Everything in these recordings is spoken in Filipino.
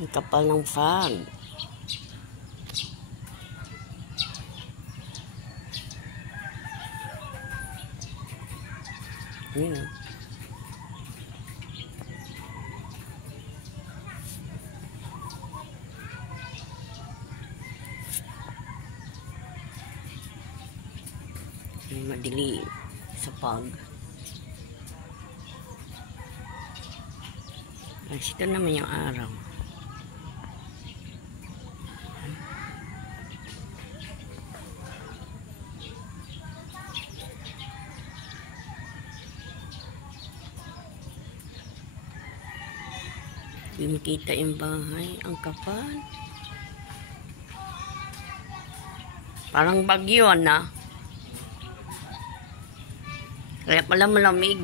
Ang kapal ng fog. Yun. Madilim sa fog. Ito naman yung araw. Hindi makita yung bahay. Ang kapal. Parang bagyo na. Kaya pala malamig.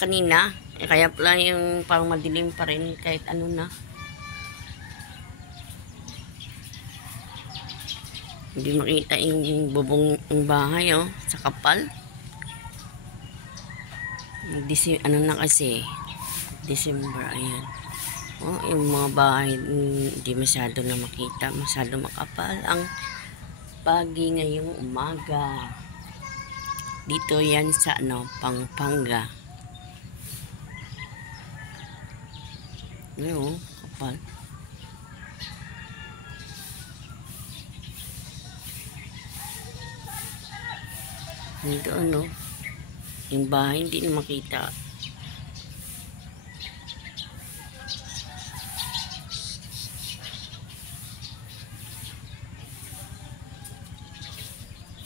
Kanina. Kaya pala yung parang madilim pa rin kahit ano na. Hindi makita yung bubong ng bahay sa kapal. Ano na kasi December, ayan. Yung mga bahay hindi masyado na makita, masyado makapal ang pagi ngayong umaga. Dito yan sa Pampanga. Ayun, kapal. Dito yung bahay hindi na makita.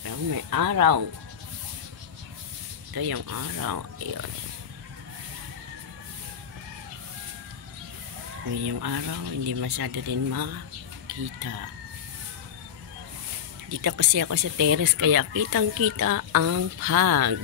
Pero may araw. Ito yung araw. Ayun. Yung araw, hindi masyado din makita. Dito kasi ako sa terrace, kaya kitang-kita ang fog.